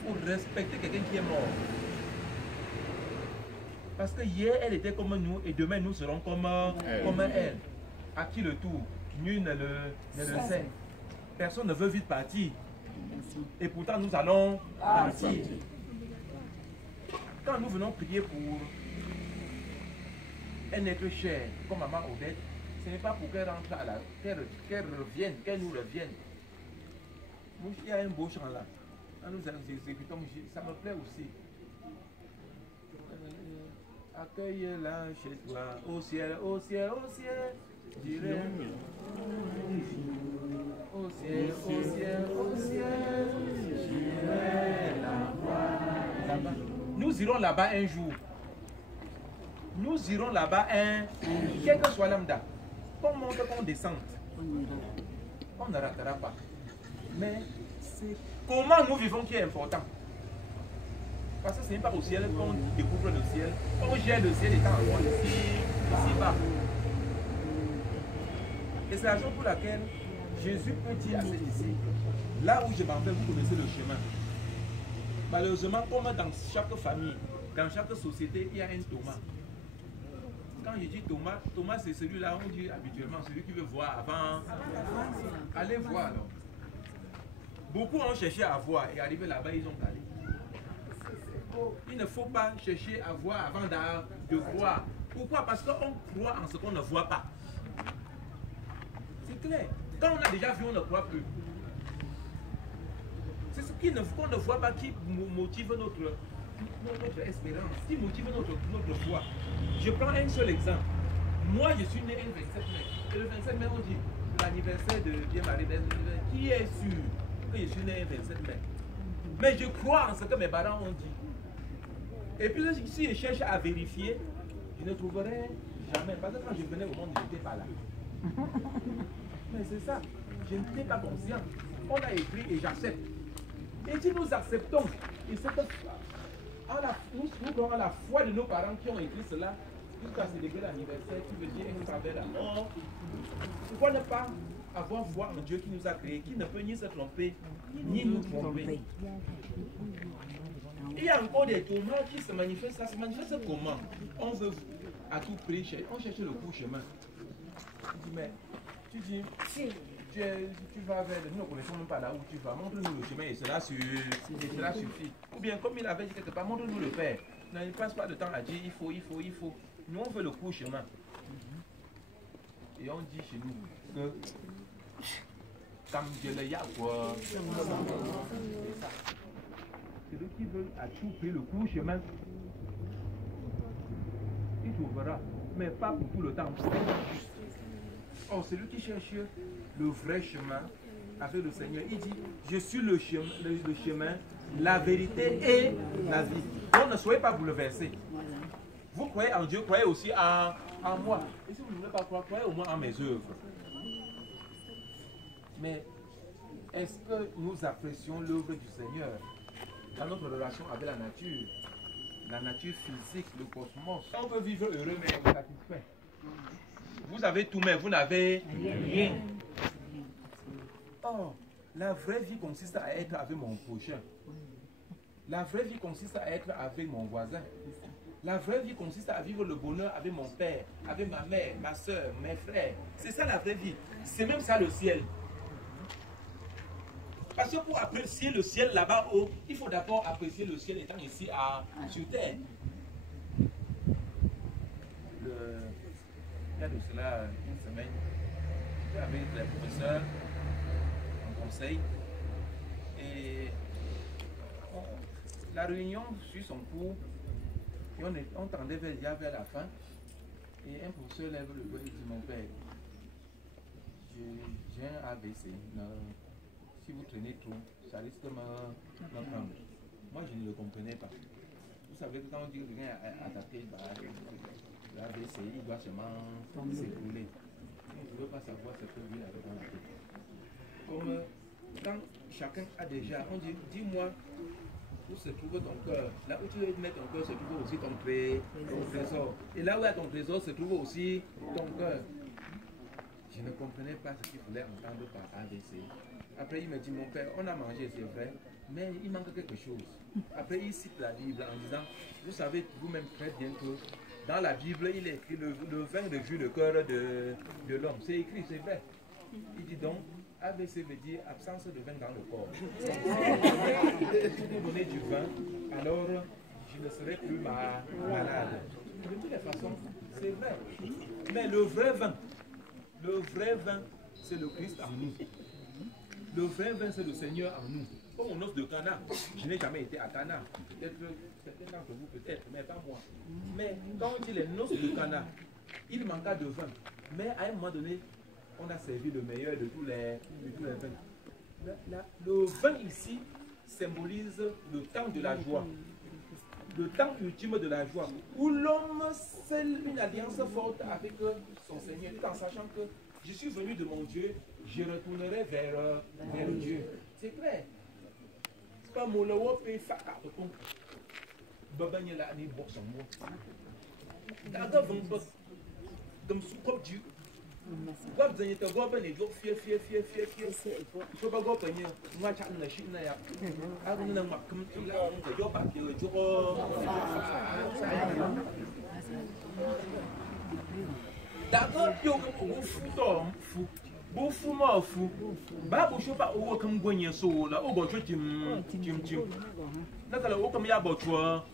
faut respecter quelqu'un qui est mort. Parce que hier, elle était comme nous et demain, nous serons comme elle. À qui le tour? Nul ne le sait. Personne ne veut vite partir. Et pourtant, nous allons partir. Quand nous venons prier pour un être cher, comme maman Odette, ce n'est pas pour qu'elle rentre à la... qu'elle revienne, qu'elle nous revienne. Il y a un beau chant là. Quand nous exécutons, ça me plaît aussi. Accueille-la chez toi, au ciel, au ciel, au ciel. J'irai. Au ciel, au ciel, au ciel. J'irai la voir. Là-bas. Nous irons là-bas un jour. Nous irons là-bas quel que soit lambda. Qu'on monte, qu'on descende. On ne ratera pas. Mais c'est comment nous vivons qui est important. Parce que ce n'est pas au ciel qu'on découvre le ciel. On gère le ciel étant encore ici-bas. Et c'est la raison pour laquelle Jésus peut dire à ses disciples, là où je m'en vais, vous connaissez le chemin. Malheureusement, comme dans chaque famille, dans chaque société, il y a un Thomas. Quand je dis Thomas, Thomas c'est celui-là, on dit habituellement, celui qui veut voir avant. Allez voir alors. Beaucoup ont cherché à voir et arrivé là-bas, ils ont allé. Il ne faut pas chercher à voir avant de croire. Pourquoi? Parce qu'on croit en ce qu'on ne voit pas. C'est clair. Quand on a déjà vu, on ne croit plus. C'est ce qu'on ne voit pas qui motive notre espérance, qui motive notre foi. Je prends un seul exemple. Moi, je suis né le 27 mai. Et le 27 mai, on dit l'anniversaire de Pierre-Marie. Qui est sûr que je suis né le 27 mai? Mais je crois en ce que mes parents ont dit. Et puis, si je cherche à vérifier, je ne trouverai jamais. Parce que quand je venais au monde, je n'étais pas là. Mais c'est ça. Je n'étais pas conscient. On a écrit et j'accepte. Et si nous acceptons, et nous donnons la foi de nos parents qui ont écrit cela, jusqu'à célébrer l'anniversaire, qui veut dire un travers la mort. Pourquoi ne pas avoir foi en Dieu qui nous a créés, qui ne peut ni se tromper, ni nous tromper? Il y a encore des tourments qui se manifestent. Ça se manifeste comment? On veut à tout prix, on cherche le court chemin. Mais tu dis, tu vas vers, nous ne connaissons même pas là où tu vas, montre-nous le chemin et cela suffit. Ou bien comme il avait dit quelque part, montre-nous le Père. Non, il ne passe pas de temps à dire il faut. Nous on veut le court chemin. Et on dit chez nous que comme Dieu le Yahweh, celui qui veut à tout prix le court chemin, il trouvera, mais pas pour tout le temps. Oh, celui qui cherche le vrai chemin avec le Seigneur, il dit, je suis le chemin, la vérité et la vie. Donc ne soyez pas bouleversés. Vous croyez en Dieu, croyez aussi en moi. Et si vous ne voulez pas croire, croyez au moins en mes œuvres. Mais est-ce que nous apprécions l'œuvre du Seigneur dans notre relation avec la nature physique, le cosmos? On peut vivre heureux mais satisfait. Vous avez tout mais vous n'avez rien. Oh, la vraie vie consiste à être avec mon prochain. La vraie vie consiste à être avec mon voisin. La vraie vie consiste à vivre le bonheur avec mon père, avec ma mère, ma soeur, mes frères. C'est ça la vraie vie. C'est même ça le ciel. Parce que pour apprécier le ciel là-bas haut, il faut d'abord apprécier le ciel étant ici sur terre. Il y a de cela une semaine, j'étais avec les professeurs en conseil et la réunion suit son cours et on tendait vers la fin et un professeur lève le doigt et dit mon père, j'ai un AVC, si vous traînez trop, ça risque de me prendre. Moi je ne le comprenais pas. Vous savez que quand on dit que quelqu'un est attaqué, l'AVC, il doit seulement s'écrouler. On ne veut pas savoir ce que lui avait dans la tête. Comme quand chacun a déjà, on dit, dis-moi où se trouve ton cœur. Là où tu mets ton cœur se trouve aussi ton trésor. Et là où il y a ton trésor se trouve aussi ton cœur. Je ne comprenais pas ce qu'il voulait entendre par AVC. Après, il me dit, mon père, on a mangé, c'est vrai, mais il manque quelque chose. Après, il cite la Bible en disant, vous savez vous-même très bien que dans la Bible, il est écrit le vin réjouit le cœur de l'homme. C'est écrit, c'est vrai. Il dit donc, AVC veut dire absence de vin dans le corps. Si vous donnez du vin, alors je ne serai plus malade. De toutes les façons, c'est vrai. Mais le vrai vin, c'est le Christ en nous. Le vrai vin, c'est le Seigneur en nous. Comme au noces de Cana, je n'ai jamais été à Cana. Peut-être certains d'entre vous, peut-être, mais pas moi. Mais quand on dit les noces de Cana, il manqua de vin. Mais à un moment donné, on a servi le meilleur de tous les vins. Le vin ici symbolise le temps de la joie. Le temps ultime de la joie. Où l'homme scelle une alliance forte avec son Seigneur, tout en sachant que je suis venu de mon Dieu, je retournerai vers Dieu. C'est clair. C'est pas mon lawa pe faka de con. Babanya la ni boxon mo. Daga vang bas. Comme sous propre Dieu. Quoi vous avez été voir ben les jours fier. Je pas voir ben moi chat na shit na ya. Ah on na mak comme tu là on te job papier le jour. Daga yo ko fu to fu. Bo fu ma fu. Ba bo sho pa o kan gonye so la o bo tim. Na kala o kam ya bo chwa.